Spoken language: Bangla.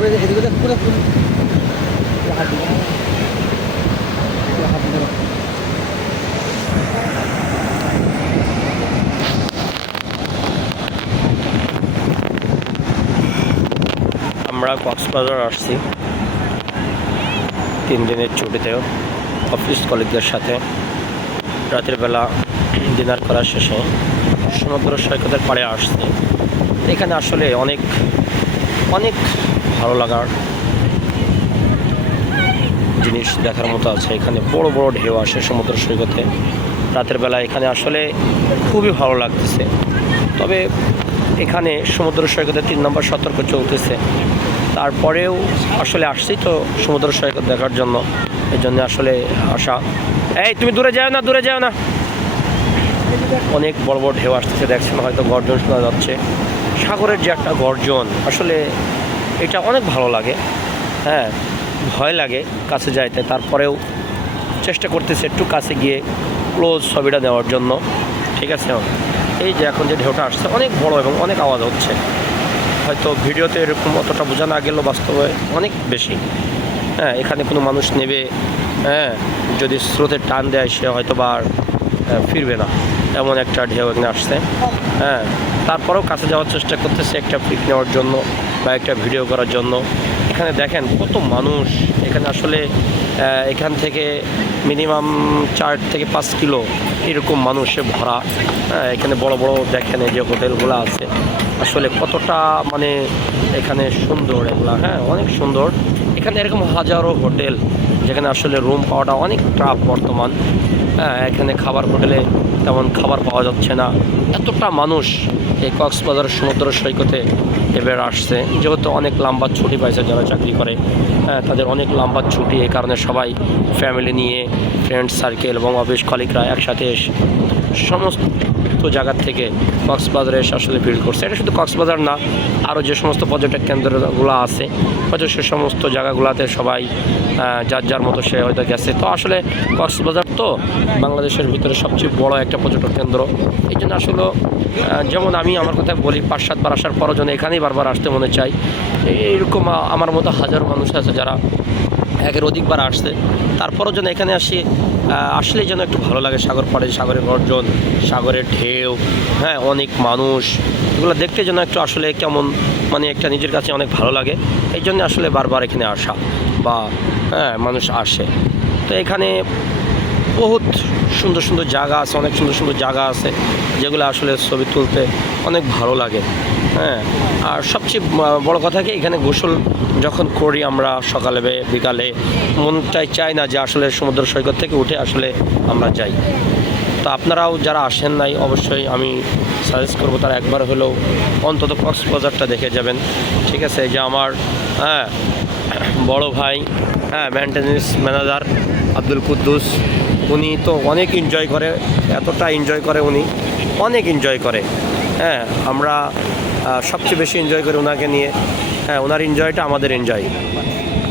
আমরা কক্সবাজার আসছি 3 দিনের ছুটিতেও অফিস কলিগদের সাথে। রাতের বেলা ডিনার করার শেষে সমুদ্র সৈকতের পাড়ে আসছি। এখানে আসলে অনেক অনেক ভালো লাগার জিনিস দেখার মতো আছে। এখানে বড় বড় ঢেউ আসে সমুদ্র সৈকতে রাতের বেলা। এখানে আসলে খুবই ভালো লাগতেছে। তবে এখানে সমুদ্র সৈকতে 3 নম্বর সতর্ক চলতেছে। তারপরেও আসলে আসছি তো সমুদ্র সৈকত দেখার জন্য, এই জন্য আসলে আসা। এই তুমি দূরে যাও না, দূরে যাও না। অনেক বড় বড় ঢেউ আসতেছে, দেখছেন হয়তো গর্জন শোনা যাচ্ছে। সাগরের যে একটা গর্জন, আসলে এটা অনেক ভালো লাগে। হ্যাঁ, ভয় লাগে কাছে যাইতে, তারপরেও চেষ্টা করতেছে একটু কাছে গিয়ে ক্লোজ ছবিটা নেওয়ার জন্য। ঠিক আছে, এই যে এখন যে ঢেউটা আসছে অনেক বড় এবং অনেক আওয়াজ হচ্ছে। হয়তো ভিডিওতে এরকম অতটা বোঝা না গেলেও বাস্তবে অনেক বেশি। হ্যাঁ, এখানে কোনো মানুষ নেবে, হ্যাঁ, যদি স্রোতের টান দেয় সে হয়তো বা আর ফিরবে না, এমন একটা ঢেউ এখানে আসছে। হ্যাঁ, তারপরেও কাছে যাওয়ার চেষ্টা করতেছে একটা পিক নেওয়ার জন্য বা একটা ভিডিও করার জন্য। এখানে দেখেন কত মানুষ। এখানে আসলে এখান থেকে মিনিমাম 4 থেকে 5 কিলো এরকম মানুষে ভরা। হ্যাঁ, এখানে বড় বড় দেখেন এই যে হোটেলগুলো আছে, আসলে কতটা মানে এখানে সুন্দর এগুলা। হ্যাঁ, অনেক সুন্দর। এখানে এরকম হাজারো হোটেল যেখানে আসলে রুম পাওয়াটা অনেক টাফ বর্তমান। হ্যাঁ, এখানে খাবার হোটেলে তেমন খাবার পাওয়া যাচ্ছে না। এতটা মানুষ এই কক্সবাজার সমুদ্র সৈকতে এবার আসছে, যেহেতু অনেক লম্বা ছুটি পাইছে যারা চাকরি করে। হ্যাঁ, তাদের অনেক লম্বা ছুটি, এই কারণে সবাই ফ্যামিলি নিয়ে, ফ্রেন্ড সার্কেল এবং অফিস কলিগরা একসাথে সমস্ত জায়গার থেকে কক্সবাজারে এসে আসলে ভিড় করছে। এটা শুধু কক্সবাজার না, আরও যে সমস্ত পর্যটক কেন্দ্রগুলো আছে হয়তো সে সমস্ত জায়গাগুলোতে সবাই যার যার মতো সে হয়তো গেছে। তো আসলে কক্সবাজার তো বাংলাদেশের ভিতরে সবচেয়ে বড় একটা পর্যটক কেন্দ্র। এই জন্য আসলে যেমন আমি আমার কথা বলি, 5-7 বার আসার পরও যেন এখানেই বারবার আসতে মনে চাই। এইরকম আমার মতো হাজার মানুষ আছে যারা একের অধিকবার আসছে, তারপরও যেন এখানে আসলেই যেন একটু ভালো লাগে। সাগর পাড়ে সাগরের গর্জন, সাগরের ঢেউ, হ্যাঁ, অনেক মানুষ, এগুলো দেখতে যেন একটু আসলে কেমন মানে একটা নিজের কাছে অনেক ভালো লাগে। এই জন্য আসলে বারবার এখানে আসা বা হ্যাঁ মানুষ আসে। তো এখানে বহুত সুন্দর সুন্দর জায়গা আছে, অনেক সুন্দর সুন্দর জায়গা আছে যেগুলো আসলে ছবি তুলতে অনেক ভালো লাগে। হ্যাঁ, আর সবচেয়ে বড় কথা কি, এখানে গোসল যখন করি আমরা সকালে বিকালে, মনটাই চায় না যে আসলে সমুদ্র সৈকত থেকে উঠে আসলে আমরা যাই। তো আপনারাও যারা আসেন নাই, অবশ্যই আমি সাজেস্ট করবো তারা একবার হলেও অন্তত কক্সবাজারটা দেখে যাবেন। ঠিক আছে, যে আমার হ্যাঁ বড় ভাই, হ্যাঁ, মেইনটেনেন্স ম্যানেজার আব্দুল কুদ্দুস, উনি তো অনেক এনজয় করে, এতটা এনজয় করে, উনি অনেক এনজয় করে। হ্যাঁ, আমরা সবচেয়ে বেশি এনজয় করি ওনাকে নিয়ে। হ্যাঁ, ওনার এনজয়টা আমাদের এনজয়।